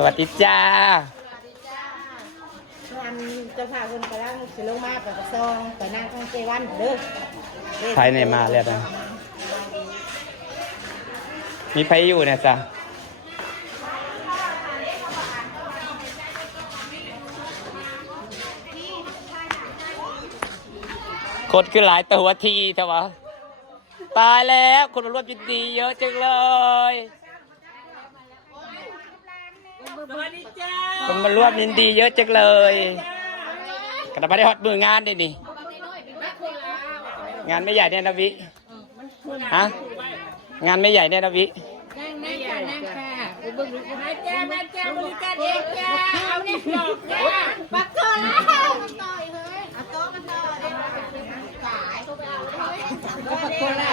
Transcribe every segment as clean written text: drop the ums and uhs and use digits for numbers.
สวัสดีจ้าจะพาคนกำลังสิลงมาไปกระซองไปนั่งข้างเจวันเด้อใครในมาแล้วนะมีใครอยู่เนี่ยจ้ะคนคือหลายตัวทีแต่ว่าตายแล้วคนมาร่วมยินดีเยอะจังเลยคนมาร่วมยินดีเยอะจังเลยกระดาษไม่ได้ฮอตมืองานดินี่งานไม่ใหญ่เนี่ยนะวิฮะงานไม่ใหญ่เนี่ยนะวินั่งค่ะอุบลลูกมาจ้าบริการเองจ้าเอาเนี่ยหลอกจ้าปักก่อนแล้วมันต่อยเฮ้ยเอาโต๊ะมันต่อยขายตัวไปเอาเลยปักก่อนแล้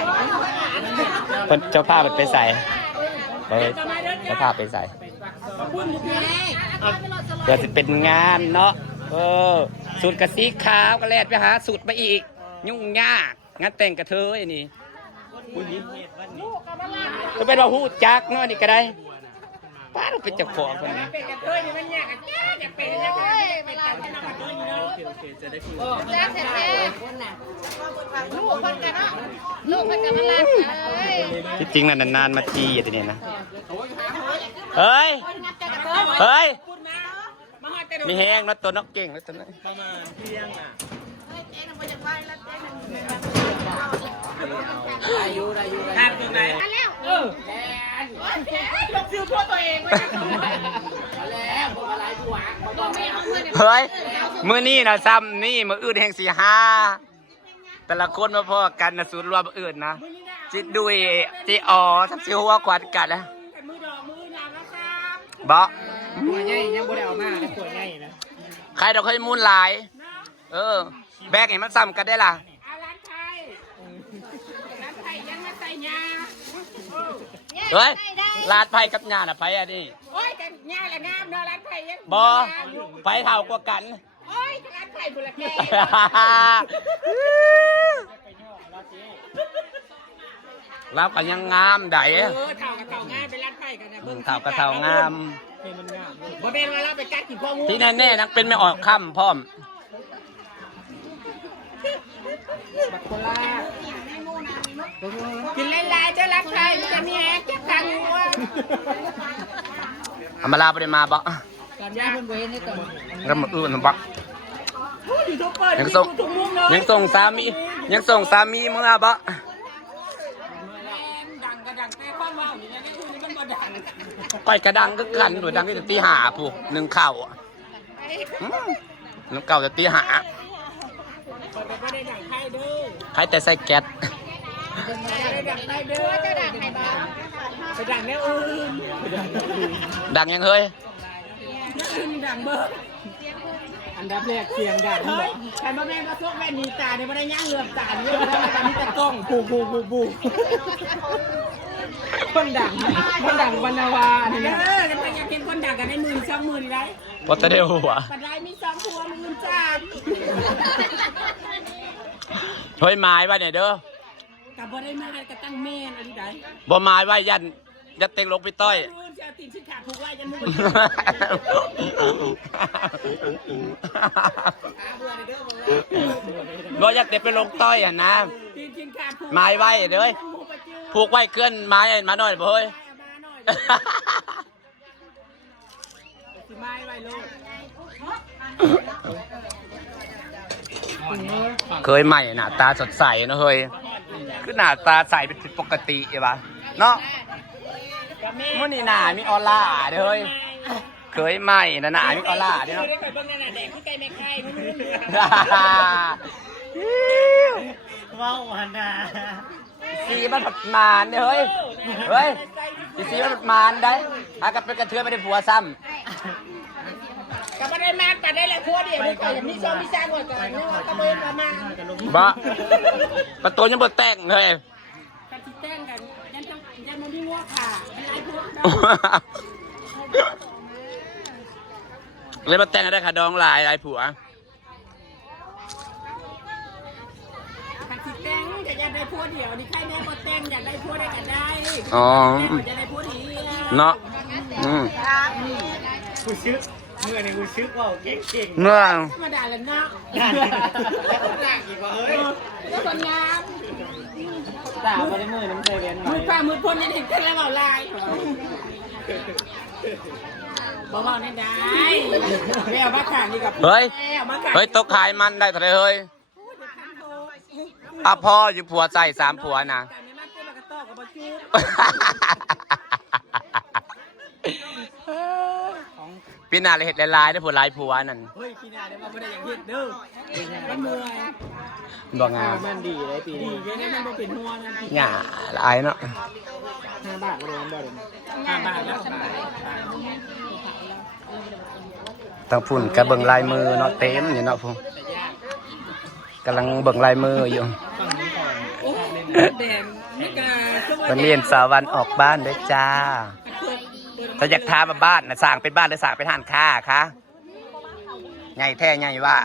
วเจ้าภาพมันไปใส่เจ้าภาพไปใส่เดี๋ยวจะเป็นงานเนาะสูตรกระสีขาวก็แลดไปหาสูตรมาอีกยุ่งยากงานแต่งกระเทยนี่ก็เป็นว่าหูจักเนาะนี่ก็ได้ป้าเราเป็นเจ้าของคนนี้เป็นกระเทยนี่มันยากจะเป็นยังไงเป็นการทำกระเทยเนาะจะได้คุยจ้าเสร็จแล้วลูกคนกันเนาะลูกคนกันมันรักที่จริงน่ะนานๆมาทีอย่างนี้นะเฮ้ยมีแห้งนะตัวนักเก่งนะตัวนั้นประมาณเที่ยงอ่ะอายุทานตรงไหนแล้วยกชื่อพ่อตัวเองไปแล้วพวกอะไรผัวเฮ้ยมือนี่นะซ้ำนี่มืออื่นแห่ง4-5แต่ละคนมาพอกันนะสูตรรวมอื่นนะจิตดุยจิอ๋อทับซิหัวขวานกัดนะบ่หัวใหญ่ยังบ่ได้เอามาเลยหัวใหญ่นะใครเราเคยมูลหลายแบกให้มันซ้ำกันได้ล่ะร้านไทยยังมาใส่ยาเฮ้ยร้านไผ่กับยาน่ะไผ่อะดิโอ้ยแต่ยาละงามเนาะร้านไทยยังบ่ไผ่เท่ากว่ากันโอ้ยร้านไทยบุรแกเราก็ยังงามได้เท่ากับเท่างามเป็นร้านไทยกันนะเท่ากับเท่างามบ่เป็นว่าเราไปกัดกินข้อมูลที่แน่ๆนักเป็นไม่ออกค่ำพร้อมบักโคลากินหลายๆเจ้ารักไทยมันจะมีแฮกเก็บตังค์อยู่อามาลาไปมาบ่ตอนย่าเพิ่นเว้นนี่ก่อนแล้วมาอื่นบ่ยังส่งสามีเมื่อบ่ก้อยกระดังก็กันหรือดังที่ตีหาผู้หนึ่งเข่าหนึ่งเก่าจะตีหาใครแต่ใส่แก๊สดังยังเฮ้ยดังเบอร์อันดับแรกเสียงดังเฮ้ยใครมาแม่มาซุกแม่นีตาเนี่ยมาได้ย่างเหลือบตาเนี่ยตอนนี้แต่กล้องบูคนดังวรรณวาเนี่ยกันไปอยากเห็นคนดังกันได้10,000-20,000ได้พอจะได้หัวปัจจัยมี2หัวเฮ้ยไม้ไว้เนี่ยเด้อกับบ่ได้มากับตั้งแม่นอะไรได้บ่ไม้ไว้ยันเต็งลงไปต้อยจะตีนชิขาผูกไว้ยันมือบ่ยัดเต็งไปลงต้อยอ่ะนะไม้ไว้เด้อผูกไว้เคลื่อนไม้มาหน่อยบ่เฮ้ยเคยใหม่หน้าตาสดใสนะเฮ้ยคือหน้าตาใสเป็นปกติใช่ปะเนาะมื่อนี่หน้ามีออร่าเฮ้ยเคยใหม่นะหน้ามีออร่าเนาะว้าวหันนาสีมันผัดมานเนี่ยเฮ้ยสีมันผัดมานได้อากับเป็นกระเทือนไม่ได้ผัวซ้ำกับอะไรมาแต่ได้แหละพัวเดียวดีกว่าอย่างนี้ซ้อมพิซซ่าก่อนก่อนเนี่ยกระเบื้องประมาณบ้าประตูยังบ่แต่งเลยกันที่แต่งกันยังมันมีงัวขาอะไรพวกเลยมาแต่งได้ค่ะดองลายผัวกันที่แต่งจะอยากได้พัวเดียวนี่ใครแม่บ่แต่งอยากได้พัวได้กันได้อ๋อจะได้พัวเดียวเนาะ กูชึกเมื่อนี่กูชึกว่าเก่ง เมื่อ ธรรมดาแล้วเนาะ ๆด่าอีกว่าเฮ้ย แล้วคนงาม ด่ามาได้มือน้ำใจเรียนหน่ มื อย ดฟ้ามืดพ้นยังเห็นกันแล้วเบาลายเบาๆนี่ได้ไม่เอามาขางดีกับ เฮ้ย เอามาขาง เฮ้ยตกขายมันได้เท่าไหรเฮ้ยอ่ะพ่ออยู่ผัวใส่3ผัวนะ การไม่มาเก็บมากระตอกกับบะจูบ พี่นาเลยเห็ดลายๆได้ผัวลายผัวนั่น เฮ้ยพี่นาเดี๋ยวมาไม่ได้อย่างเห็นเด้อ มันเมื่อย บอกงาม มันดีเลยปี ดี นี้ ยังไงมันบ่เป็นหัวนะ หง่าลายเนาะ 5 บาทก็โดนบ่เลย5 บาทแล้ว ต้องพุ่นกระเบิ่งลายมือเนาะเต็มอยู่เนาะพุ่นกำลังเบิ่งลายมืออยู่ โอ้แดงไม่กล้า วันนี้เห็นสาววันออกบ้านด้วยจ้าถ้าอยากทามาบ้านนะสั่งเป็นบ้านหรือสั่งเป็นห้านค้าคะไงแท้ไงว่า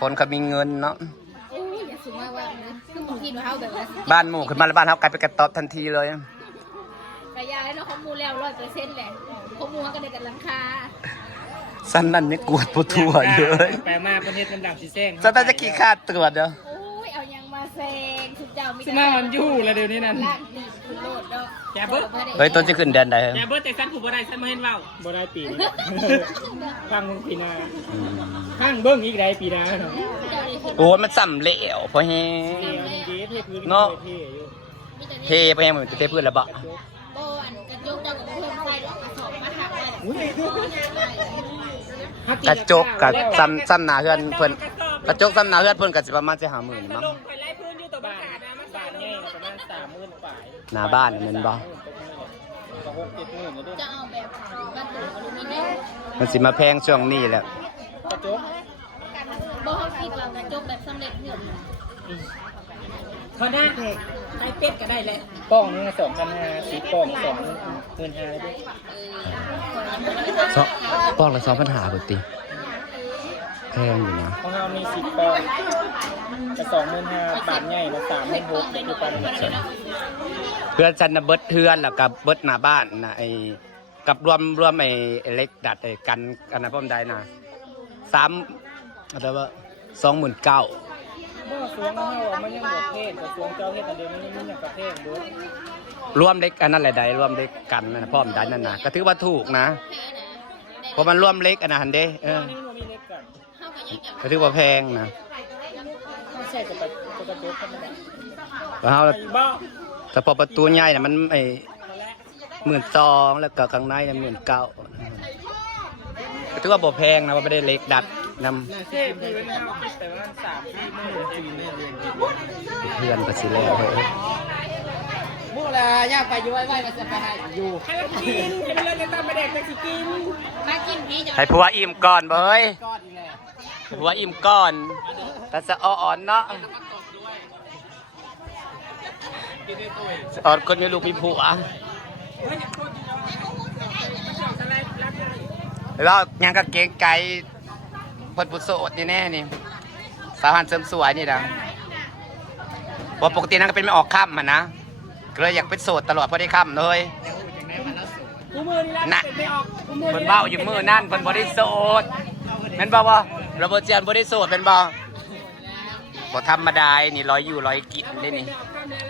คนเขามีเงินเนาะ โอ้ยอย่าสูงมากว่าคือบางทีเราแบบว่า บ้านหมู่ขึ้นมาแล้วบ้านเขากลายเป็นกระต๊อบทันทีเลย กระยาแล้วเราข้อมูลแล้ว100%แหละข้อมูลก็ได้กันราคา สั้นนั่นไม่กวดปวดทั่วเยอะ แปลมาประเทศมันดังสีแซง จะจะกี่ค่าตรวจเด้อ โอ้ยเอายังมาแซงทุกเจ้ามี สิมามันยู่แล้วเดี๋ยวนี้นั่น ลากตีคุณโลดเนาะ แกเบิ้ล เฮ้ยต้นจะขึ้นเดือนใด อย่าเบิ้ลแต่สั้นผูกบ่ได้สั้นมาเห็นเว้าบ่ได้ปีนี้ข้างมึงปีนาข้างเบิ้งอีกได้ปีนาเนาะ เจ้าดีคน โอ้ยมันซ้ำเหลวเพราะแฮเนาะเทไปแฮงมันจะเทพื้นแล้วบ่ โบอันกระจุกเจ้ากับเพื่อนใส่กระสอบมาถักไว้ กระจกกับซ้ำหนาเฮือนเพิ่นกระจกซ้ำหนาเฮือนเพิ่นก็สิประมาณจะ50,000มั้ง ลงไปไล่พื้นอยู่ตัวบ้านนะมัน บาทง่ายประมาณ30,000ฝ่าย หน้าบ้านนั่นบ่ ก็6-7,000อยู่ด้วย จะเอาแบบวัตถุอลูมิเนียม มันสิมาแพงช่วงนี้แหละ กระจก โบเขาคิดว่ากระจกแบบสำเร็จรูป เขาได้ไล่เป็ดก็ได้แหละ ป้องนี่2,500สีป้อง25,000เลยด้วย ป้องละ2,500ปกติแพงอยู่นะ ของเรามี10ป้องจะ25,000บาทง่ายมา36,000คือปันหมด เพื่อนฉันน่ะเบิดเทือนแล้วก็เบิดหน้าบ้านน่ะไอ้กับรวมไอ้เล็กดัดไอ้กันอันนั้นพร้อมได้น่ะ3อะไรว่า29,000 บ่สวงเฮามันยังหมดเทศแต่สวงเจ้าเฮ็ดอันเดียวมันยังกับเทศเด้อ รวมเล็กอันนั้นแหละใดรวมเล็กกันนั่นน่ะพร้อมได้นั่นน่ะก็ถือว่าถูกนะเพราะมันรวมเล็กอันนั้นหั่นเด้นี่มันมีเล็กกัน ก็ถือว่าแพงนะ ไม่ใช่กับกระจกธรรมดา แล้วเฮา บ้า แต่พอประตูใหญ่น่ะมันไอ้12,000แล้วก็ข้างในน่ะ19,000ก็ถือว่าบ่แพงนะว่าไม่ได้เล็กดัดนำ เทพอยู่ในเฮาแต่ว่า3-4 เพื่อนก็สิแล้วเฮ้ย บุกละย่าไปอยู่ไว้มาจะไปให้อยู่ให้เรากินให้มันเลิกในตามไปแดกจะสิกิน มากินพี่จะ ให้ผัวอิ่มก่อนบ่เฮ้ย ก้อนอีกแล้ว ผัวอิ่มก่อนแต่สะอ่อนเนาะสะอ่อนคนมีลูกมีผัวแล้วยังก็เก่งไก่เพิ่นผู้โสดนี่แน่นี่สาวหันเสริมสวยนี่นะว่าปกตินั่นก็เป็นไม่ออกค่ำอ่ะนะก็เลยอยากเป็นโสดตลอดเพราะได้ค่ำเลย กูมือนี่ละ นะ ไม่ออกกูมือ เพิ่นเบ้าอยู่มือนั่นเพิ่นบ่ได้โสดแม่นบ่ว่าระเบิดเจียนบ่ได้โสดเป็นบ่บ่ธรรมดานี่ร้อยอยู่ร้อยกินได้นี่ ข้ามแล้ว